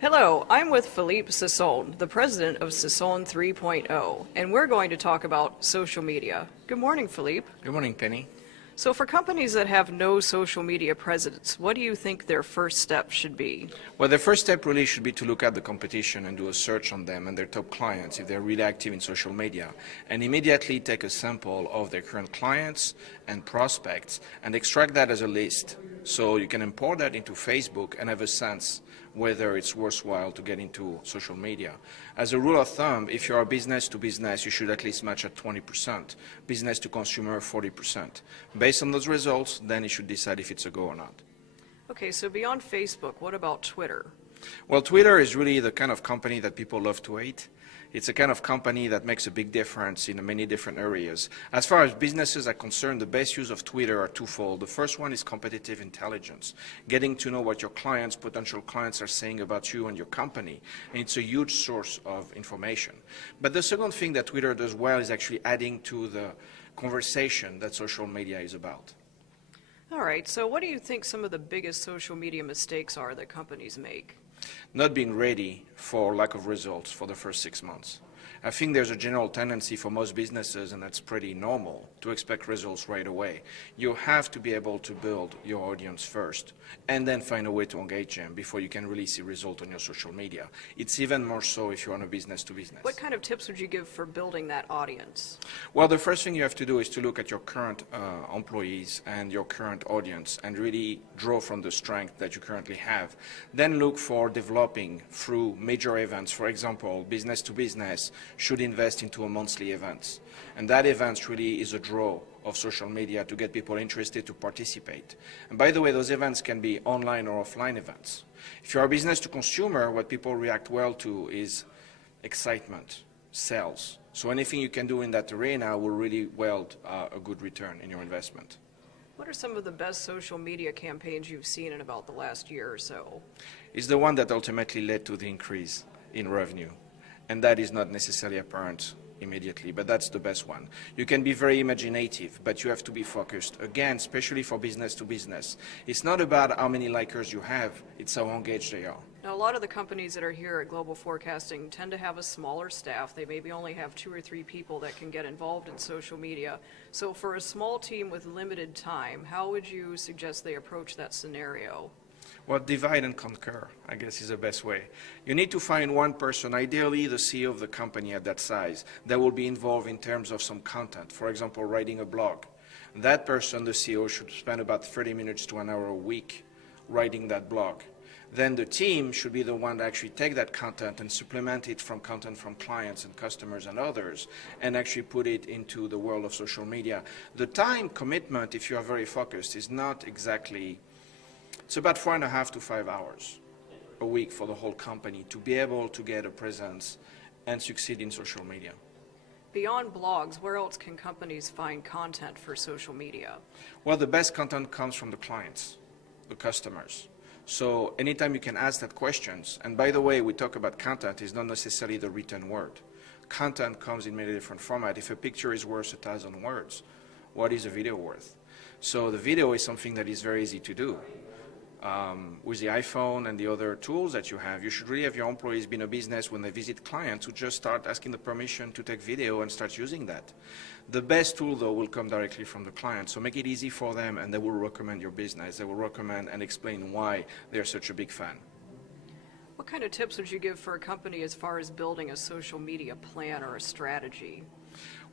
Hello, I'm with Philippe Cesson, the president of Cesson 3.0, and we're going to talk about social media. Good morning, Philippe. Good morning, Penny. So for companies that have no social media presence, what do you think their first step should be? Well, the first step really should be to look at the competition and do a search on them and their top clients if they're really active in social media, and immediately take a sample of their current clients and prospects and extract that as a list. So you can import that into Facebook and have a sense whether it's worthwhile to get into social media. As a rule of thumb, if you're a business to business, you should at least match at 20%, business to consumer 40%. Based on those results, then you should decide if it's a go or not. Okay, so beyond Facebook, what about Twitter? Well, Twitter is really the kind of company that people love to hate. It's a kind of company that makes a big difference in many different areas. As far as businesses are concerned, the best use of Twitter are twofold. The first one is competitive intelligence, getting to know what your clients, potential clients, are saying about you and your company. And it's a huge source of information. But the second thing that Twitter does well is actually adding to the conversation that social media is about. All right, so what do you think some of the biggest social media mistakes are that companies make? Not being ready for lack of results for the first 6 months. I think there's a general tendency for most businesses, and that's pretty normal, to expect results right away. You have to be able to build your audience first and then find a way to engage them before you can really see results on your social media. It's even more so if you're on a business to business. What kind of tips would you give for building that audience? Well, the first thing you have to do is to look at your current employees and your current audience and really draw from the strength that you currently have. Then look for developing through major events. For example, business to business should invest into a monthly event. And that event really is a draw of social media to get people interested to participate. And by the way, those events can be online or offline events. If you're a business to consumer, what people react well to is excitement, sales. So anything you can do in that arena will really wield a good return in your investment. What are some of the best social media campaigns you've seen in about the last year or so? It's the one that ultimately led to the increase in revenue. And that is not necessarily apparent immediately, but that's the best one. You can be very imaginative, but you have to be focused. Again, especially for business to business. It's not about how many likers you have, it's how engaged they are. Now, a lot of the companies that are here at Global Forecasting tend to have a smaller staff. They maybe only have 2 or 3 people that can get involved in social media. So for a small team with limited time, how would you suggest they approach that scenario? Well, divide and conquer, I guess, is the best way. You need to find one person, ideally the CEO of the company at that size, that will be involved in terms of some content. For example, writing a blog. That person, the CEO, should spend about 30 minutes to an hour a week writing that blog. Then the team should be the one to actually take that content and supplement it from content from clients and customers and others, and actually put it into the world of social media. The time commitment, if you are very focused, is not exactly... It's about 4.5 to 5 hours a week for the whole company to be able to get a presence and succeed in social media. Beyond blogs, where else can companies find content for social media? Well, the best content comes from the clients, the customers. So anytime you can ask that questions, and by the way, we talk about content, is not necessarily the written word. Content comes in many different formats. If a picture is worth 1,000 words, what is a video worth? So the video is something that is very easy to do. With the iPhone and the other tools that you have, you should really have your employees be in a business when they visit clients who just start asking the permission to take video and start using that. The best tool, though, will come directly from the client. So make it easy for them, and they will recommend your business. They will recommend and explain why they're such a big fan. What kind of tips would you give for a company as far as building a social media plan or a strategy?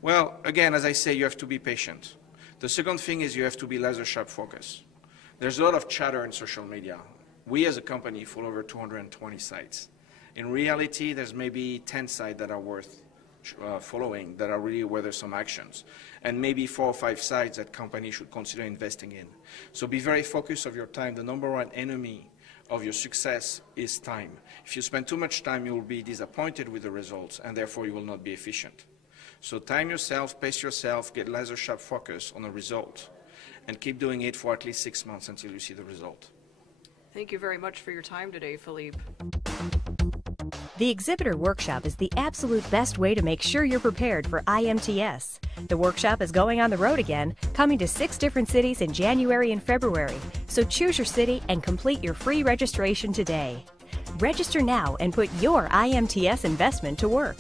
Well, again, as I say, you have to be patient. The second thing is you have to be laser-sharp focused. There's a lot of chatter in social media. We as a company follow over 220 sites. In reality, there's maybe 10 sites that are worth following, that are really where there's some actions. And maybe 4 or 5 sites that companies should consider investing in. So be very focused of your time. The number one enemy of your success is time. If you spend too much time, you will be disappointed with the results, and therefore you will not be efficient. So time yourself, pace yourself, get laser-sharp focus on the result, and keep doing it for at least 6 months until you see the result. Thank you very much for your time today, Philippe. The Exhibitor Workshop is the absolute best way to make sure you're prepared for IMTS. The workshop is going on the road again, coming to 6 different cities in January and February. So choose your city and complete your free registration today. Register now and put your IMTS investment to work.